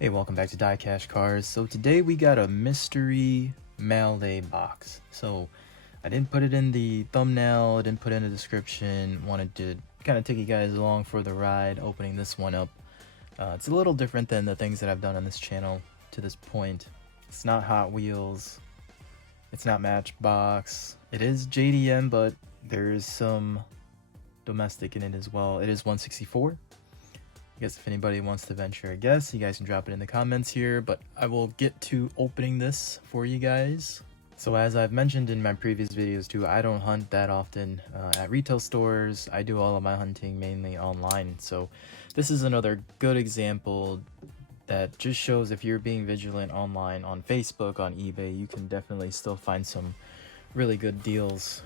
Hey, welcome back to DieCash Cars. So today we got a mystery Mailday box. So I didn't put it in the thumbnail, I didn't put it in the description. Wanted to kind of take you guys along for the ride opening this one up. It's a little different than the things that I've done on this channel to this point. It's not Hot Wheels, it's not Matchbox. It is JDM, but there's some domestic in it as well. It is 164. I guess if anybody wants to venture a guess, you guys can drop it in the comments here, but I will get to opening this for you guys. So as I've mentioned in my previous videos too, I don't hunt that often at retail stores. I do all of my hunting mainly online. So this is another good example that just shows if you're being vigilant online on Facebook, on eBay, you can definitely still find some really good deals.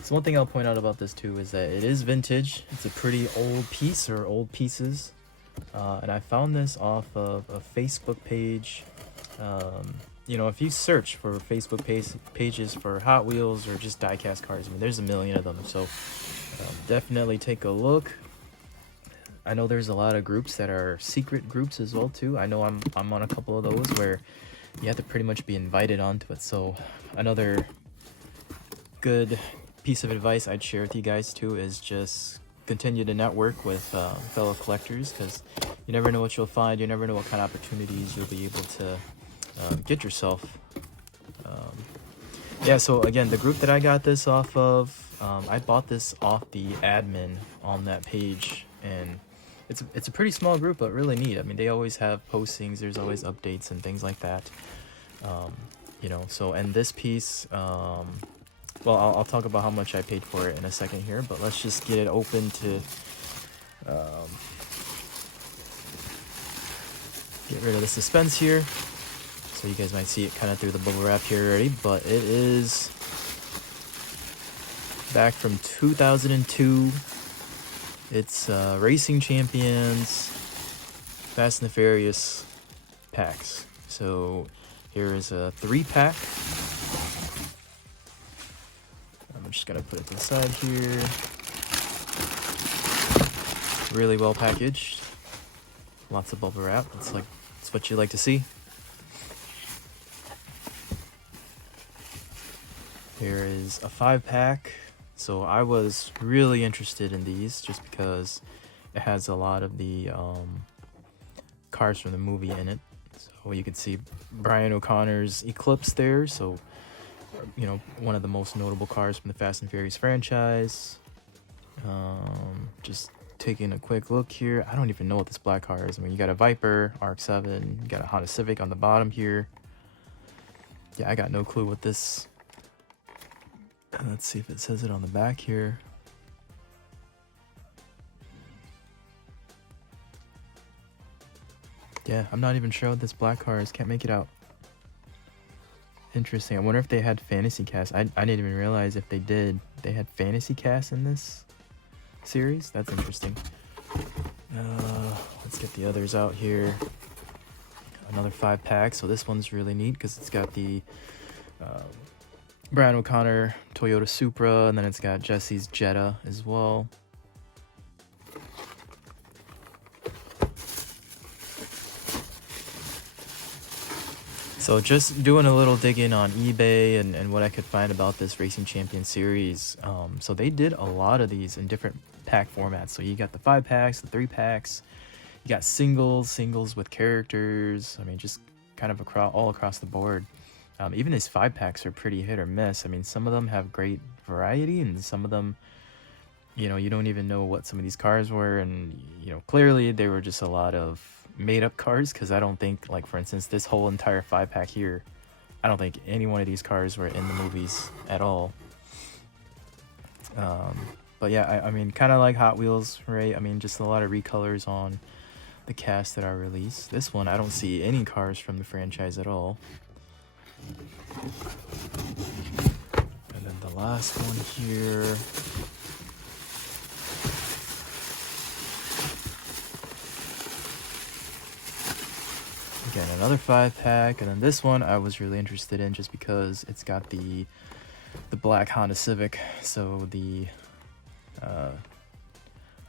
So one thing I'll point out about this too is that it is vintage. It's a pretty old piece or old pieces. And I found this off of a Facebook page. You know, if you search for Facebook pages for Hot Wheels or just DieCash Cars, I mean, there's a million of them. So definitely take a look. I know there's a lot of groups that are secret groups as well too. I know I'm on a couple of those where you have to pretty much be invited onto it. So another good piece of advice I'd share with you guys too is just continue to network with fellow collectors, because you never know what you'll find. You never know what kind of opportunities you'll be able to get yourself. Yeah, so again, the group that I got this off of, I bought this off the admin on that page, and it's a pretty small group, but really neat. I mean, they always have postings, there's always updates and things like that. You know, so, and this piece, well, I'll talk about how much I paid for it in a second here, but let's just get it open to get rid of the suspense here. So you guys might see it kind of through the bubble wrap here already, but it is back from 2002. It's Racing Champions, Fast and Furious packs. So here is a 3-pack. I'm just gonna put it to the side here. Really well packaged. Lots of bubble wrap. It's what you like to see. Here is a 5-pack. So I was really interested in these just because it has a lot of the cars from the movie in it. So you can see Brian O'Connor's Eclipse there. So, you know, one of the most notable cars from the Fast and Furious franchise. Just taking a quick look here. I don't even know what this black car is. I mean, you got a Viper, RX-7, you got a Honda Civic on the bottom here. Yeah, I got no clue what this... Let's see if it says it on the back here. Yeah, I'm not even sure what this black car is. Can't make it out. Interesting. I wonder if they had fantasy cast. I didn't even realize if they did. They had fantasy cast in this series. That's interesting. Let's get the others out here. Another 5-pack. So this one's really neat because it's got the Brian O'Connor Toyota Supra, and then it's got Jesse's Jetta as well. So just doing a little digging on eBay and what I could find about this Racing Champions series. So they did a lot of these in different pack formats. So you got the 5-packs, the 3-packs, you got singles with characters. I mean, just kind of all across the board. Even these 5-packs are pretty hit or miss. I mean, some of them have great variety, and some of them, you know, you don't even know what some of these cars were. And, you know, clearly they were just a lot of made up cars, because I don't think, like, for instance, this whole entire 5-pack here, I don't think any one of these cars were in the movies at all. But yeah, I mean, kind of like Hot Wheels, right? I mean, just a lot of recolors on the cast that are released. This one, I don't see any cars from the franchise at all. And then the last one here. Again, another 5-pack, and then this one I was really interested in just because it's got the black Honda Civic. So the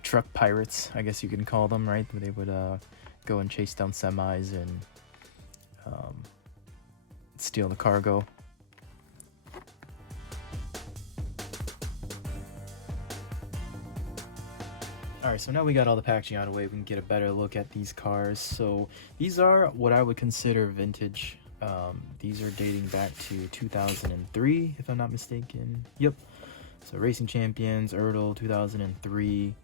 truck pirates, I guess you can call them, right? They would go and chase down semis and steal the cargo. Alright, so now we got all the packaging out of the way, we can get a better look at these cars. So these are what I would consider vintage. These are dating back to 2003, if I'm not mistaken. Yep. So Racing Champions, Erdl, 2003.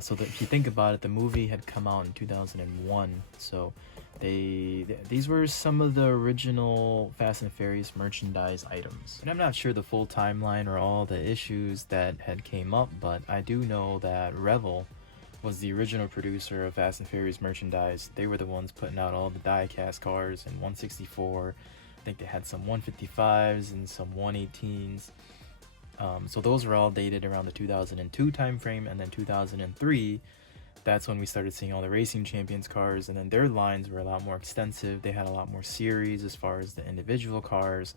So that if you think about it, the movie had come out in 2001. So these were some of the original Fast and Furious merchandise items. And I'm not sure the full timeline or all the issues that had came up, but I do know that Revel was the original producer of Fast and Furious merchandise. They were the ones putting out all the DieCash cars and 164. I think they had some 155s and some 118s. So those were all dated around the 2002 timeframe, and then 2003, that's when we started seeing all the Racing Champions cars, and then their lines were a lot more extensive. They had a lot more series as far as the individual cars,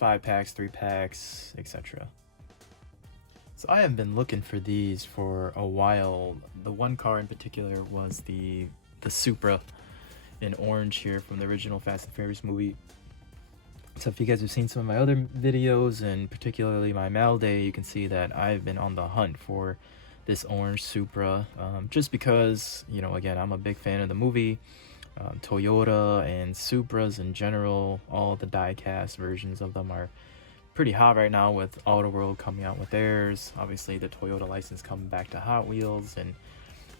5-packs, 3-packs, etc. So I have been looking for these for a while. The one car in particular was the Supra in orange here from the original Fast and Furious movie. So if you guys have seen some of my other videos, and particularly my Mailday, you can see that I've been on the hunt for this orange Supra, just because, you know, again, I'm a big fan of the movie. Toyota and Supras in general, all the die-cast versions of them are pretty hot right now, with Auto World coming out with theirs. Obviously the Toyota license coming back to Hot Wheels, and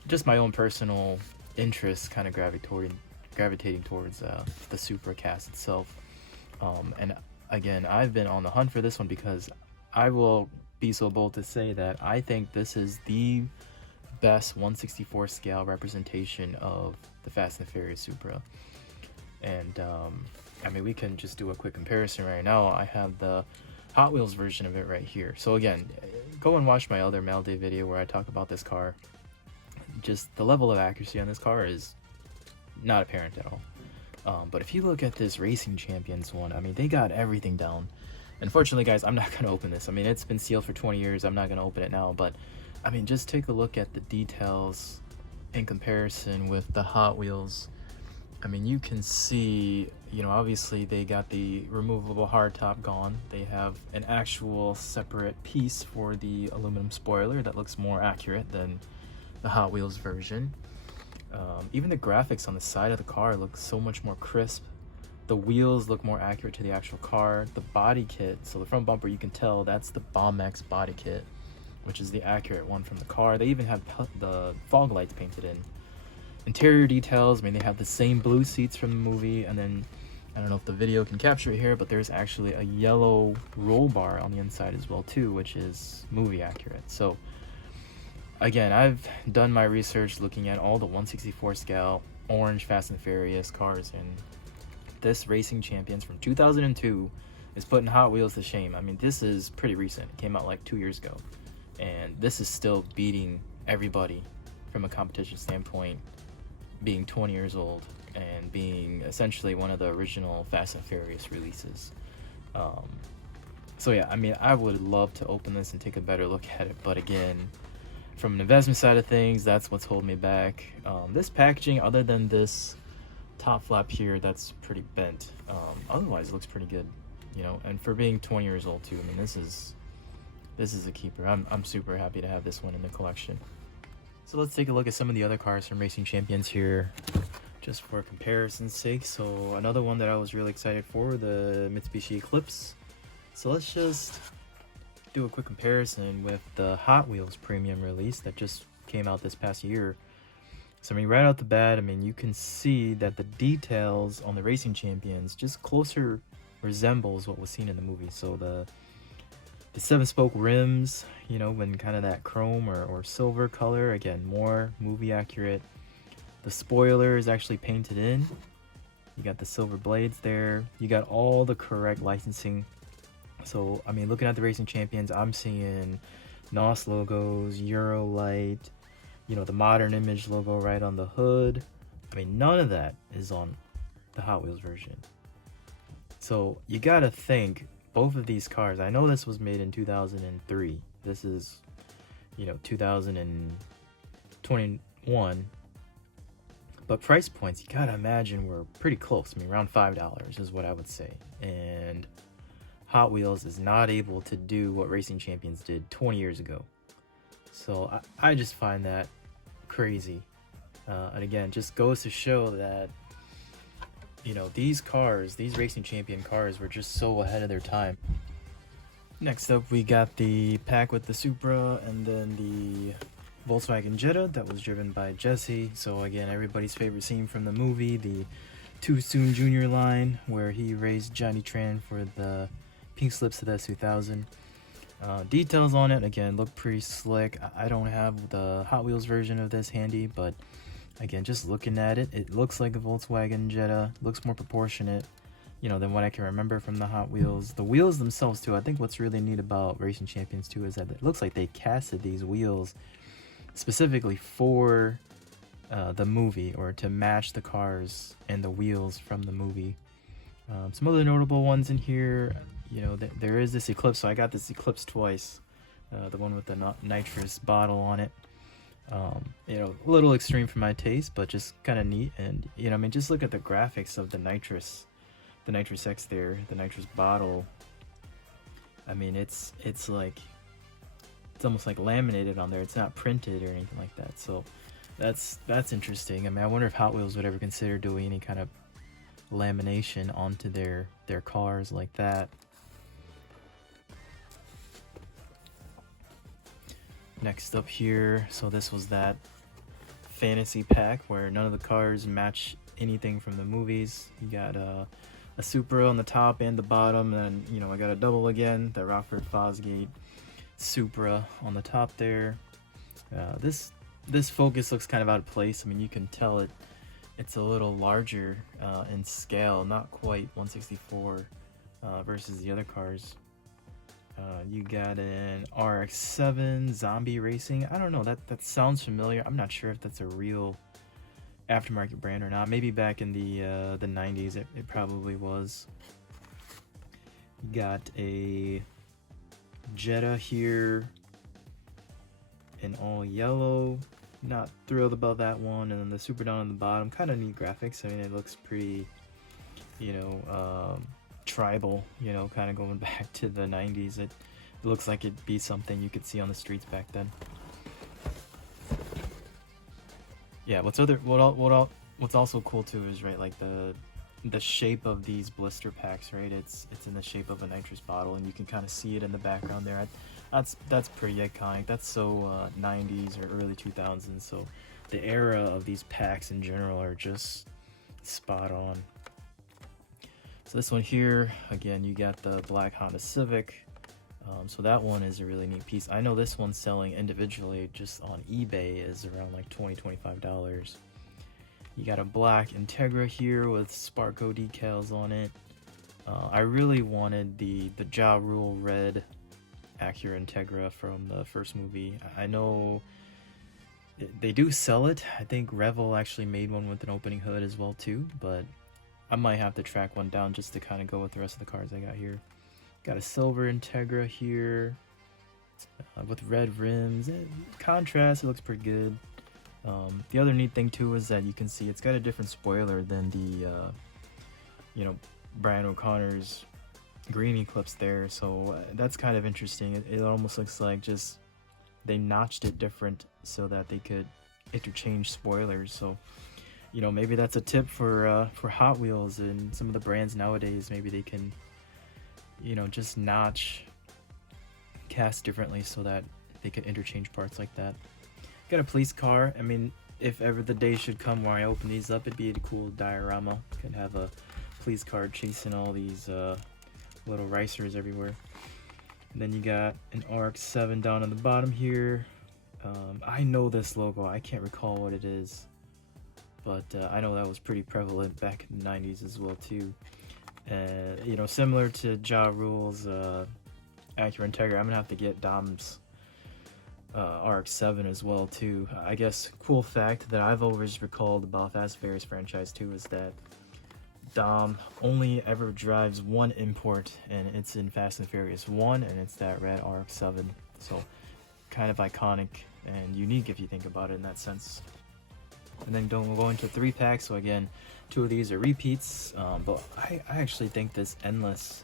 just my own personal interest kind of gravitating towards the Supra cast itself. And again, I've been on the hunt for this one because I will be so bold to say that I think this is the best 1/64 scale representation of the Fast and Furious Supra. And I mean, we can just do a quick comparison right now. I have the Hot Wheels version of it right here. So again, go and watch my other Mailday video where I talk about this car. Just the level of accuracy on this car is not apparent at all. But if you look at this Racing Champions one, I mean, they got everything down. Unfortunately, guys, I'm not going to open this. I mean, it's been sealed for 20 years. I'm not going to open it now. But, I mean, just take a look at the details in comparison with the Hot Wheels. I mean, you can see, you know, obviously they got the removable hardtop gone. They have an actual separate piece for the aluminum spoiler that looks more accurate than the Hot Wheels version. Even the graphics on the side of the car look so much more crisp. The wheels look more accurate to the actual car. The body kit, so the front bumper, you can tell that's the BOMX body kit, which is the accurate one from the car. They even have the fog lights painted in. Interior details, I mean, they have the same blue seats from the movie, and then, I don't know if the video can capture it here, but there's actually a yellow roll bar on the inside as well too, which is movie accurate. So again, I've done my research looking at all the 1/64 scale orange Fast and Furious cars, and this Racing Champions from 2002 is putting Hot Wheels to shame. I mean, this is pretty recent. It came out like 2 years ago, and this is still beating everybody from a competition standpoint, being 20 years old and being essentially one of the original Fast and Furious releases. So yeah, I mean, I would love to open this and take a better look at it, but again, from an investment side of things, that's what's holding me back. This packaging, other than this top flap here, that's pretty bent. Otherwise, it looks pretty good, you know. And for being 20 years old too, I mean, this is a keeper. I'm super happy to have this one in the collection. So let's take a look at some of the other cars from Racing Champions here, just for comparison's sake. So another one that I was really excited for, the Mitsubishi Eclipse. So let's just do a quick comparison with the Hot Wheels premium release that just came out this past year. So I mean, right out the bat, I mean, you can see that the details on the Racing Champions just closer resembles what was seen in the movie. So the 7-spoke rims, you know, in kind of that chrome or silver color, again, more movie accurate. The spoiler is actually painted in. You got the silver blades there. You got all the correct licensing. So, I mean, looking at the Racing Champions, I'm seeing NOS logos, Eurolight, you know, the Modern Image logo right on the hood. I mean, none of that is on the Hot Wheels version. So, you gotta think, both of these cars, I know this was made in 2003. This is, you know, 2000 and 21. But price points, you gotta imagine, were pretty close. I mean, around $5 is what I would say. And Hot Wheels is not able to do what Racing Champions did 20 years ago. So I just find that crazy. And again, just goes to show that, you know, these cars, these Racing Champion cars, were just so ahead of their time. Next up, we got the pack with the Supra and then the Volkswagen Jetta that was driven by Jesse. So again, everybody's favorite scene from the movie, the Too Soon Jr. line, where he raced Johnny Tran for the pink slips of the S2000. Details on it, again, look pretty slick. I don't have the Hot Wheels version of this handy, but again, just looking at it, it looks like a Volkswagen Jetta, looks more proportionate, you know, than what I can remember from the Hot Wheels. The wheels themselves too, I think what's really neat about Racing Champions too is that it looks like they casted these wheels specifically for the movie, or to match the cars and the wheels from the movie. Some other notable ones in here, you know, there is this Eclipse. So I got this Eclipse twice, the one with the nitrous bottle on it. You know, a little extreme for my taste, but just kind of neat. And you know, I mean, just look at the graphics of the nitrous X there, the nitrous bottle. I mean, it's like, it's almost like laminated on there. It's not printed or anything like that. So that's interesting. I mean, I wonder if Hot Wheels would ever consider doing any kind of lamination onto their cars like that. Next up here, so this was that fantasy pack where none of the cars match anything from the movies. You got a Supra on the top and the bottom, and you know, I got a double again, the Rockford Fosgate Supra on the top there. This Focus looks kind of out of place. I mean, you can tell it's a little larger in scale, not quite 1/64 versus the other cars. You got an RX-7 Zombie Racing. I don't know, that sounds familiar. I'm not sure if that's a real aftermarket brand or not. Maybe back in the 90s it probably was. You got a Jetta here in all yellow. Not thrilled about that one. And then the Supra down on the bottom, kind of neat graphics. I mean, it looks pretty, you know, tribal, you know, kind of going back to the 90s. It looks like it'd be something you could see on the streets back then. Yeah, what's also cool too is, right, like the shape of these blister packs, right? It's in the shape of a nitrous bottle, and you can kind of see it in the background there. That's pretty iconic. That's so 90s or early 2000s. So the era of these packs in general are just spot on. So this one here, again, you got the black Honda Civic. So that one is a really neat piece. I know this one's selling individually just on eBay is around like $20-25. You got a black Integra here with Sparco decals on it. I really wanted the Ja Rule red Acura Integra from the first movie. I know they do sell it. I think Revel actually made one with an opening hood as well too, but I might have to track one down just to kind of go with the rest of the cars I got here. Got a silver Integra here with red rims. Contrast, it looks pretty good. The other neat thing too is that you can see it's got a different spoiler than the you know, Brian O'Connor's green Eclipse there, so that's kind of interesting. It almost looks like just they notched it different so that they could interchange spoilers. So, you know, maybe that's a tip for Hot Wheels and some of the brands nowadays. Maybe they can, you know, just notch cast differently so that they can interchange parts like that. Got a police car. I mean, if ever the day should come where I open these up, it'd be a cool diorama. Could have a police car chasing all these little racers everywhere. And then you got an RX-7 down on the bottom here. I know this logo. I can't recall what it is, but I know that was pretty prevalent back in the 90s as well too. You know, similar to Ja Rule's Acura Integra, I'm gonna have to get Dom's RX-7 as well too. I guess cool fact that I've always recalled about Fast and Furious franchise too is that Dom only ever drives one import, and it's in Fast and Furious 1, and it's that red RX-7. So kind of iconic and unique if you think about it in that sense. And then don't go into 3-packs. So again, 2 of these are repeats, but I actually think this Endless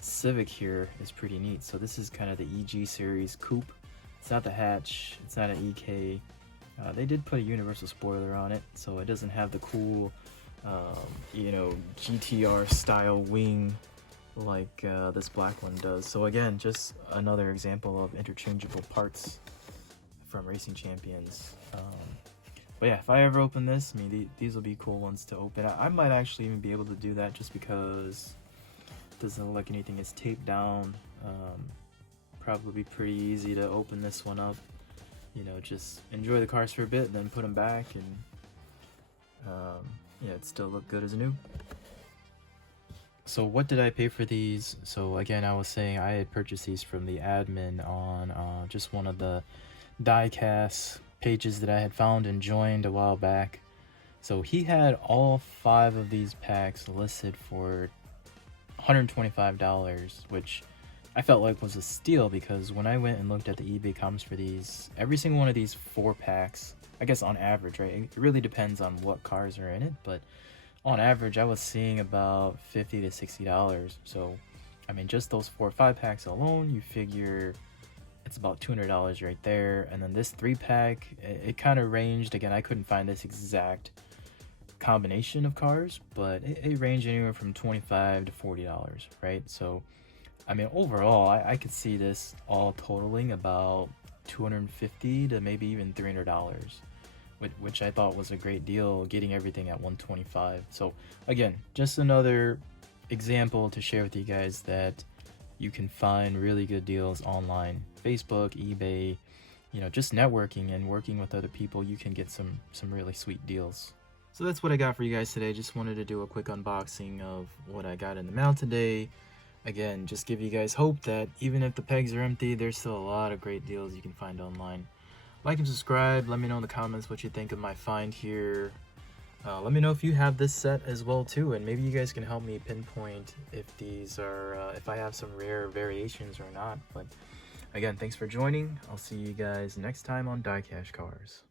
Civic here is pretty neat. So this is kind of the EG series coupe. It's not the hatch, it's not an EK. They did put a universal spoiler on it, so it doesn't have the cool you know, GTR style wing like this black one does. So again, just another example of interchangeable parts from Racing Champions. But yeah, if I ever open this, I mean, these will be cool ones to open. I might actually even be able to do that just because it doesn't look like anything is taped down. Probably pretty easy to open this one up. You know, just enjoy the cars for a bit, then put them back, and yeah, it still look good as new. So what did I pay for these? So again, I was saying I had purchased these from the admin on just one of the DieCash pages that I had found and joined a while back. So he had all 5 of these packs listed for $125, which I felt like was a steal, because when I went and looked at the eBay comps for these, every single one of these 4 packs, I guess on average, right? It really depends on what cars are in it, but on average, I was seeing about $50 to $60. So, I mean, just those 4 or 5 packs alone, you figure it's about $200 right there. And then this 3-pack, it kind of ranged. Again, I couldn't find this exact combination of cars, but it ranged anywhere from $25 to $40, right? So, I mean, overall, I could see this all totaling about $250 to maybe even $300. Which I thought was a great deal, getting everything at $125. So again, just another example to share with you guys that you can find really good deals online. Facebook, eBay, you know, just networking and working with other people, you can get some really sweet deals. So that's what I got for you guys today. Just wanted to do a quick unboxing of what I got in the mail today. Again, just give you guys hope that even if the pegs are empty, there's still a lot of great deals you can find online. Like and subscribe. Let me know in the comments what you think of my find here. Let me know if you have this set as well too, and maybe you guys can help me pinpoint if these are if I have some rare variations or not. But again, thanks for joining. I'll see you guys next time on DieCash Cars.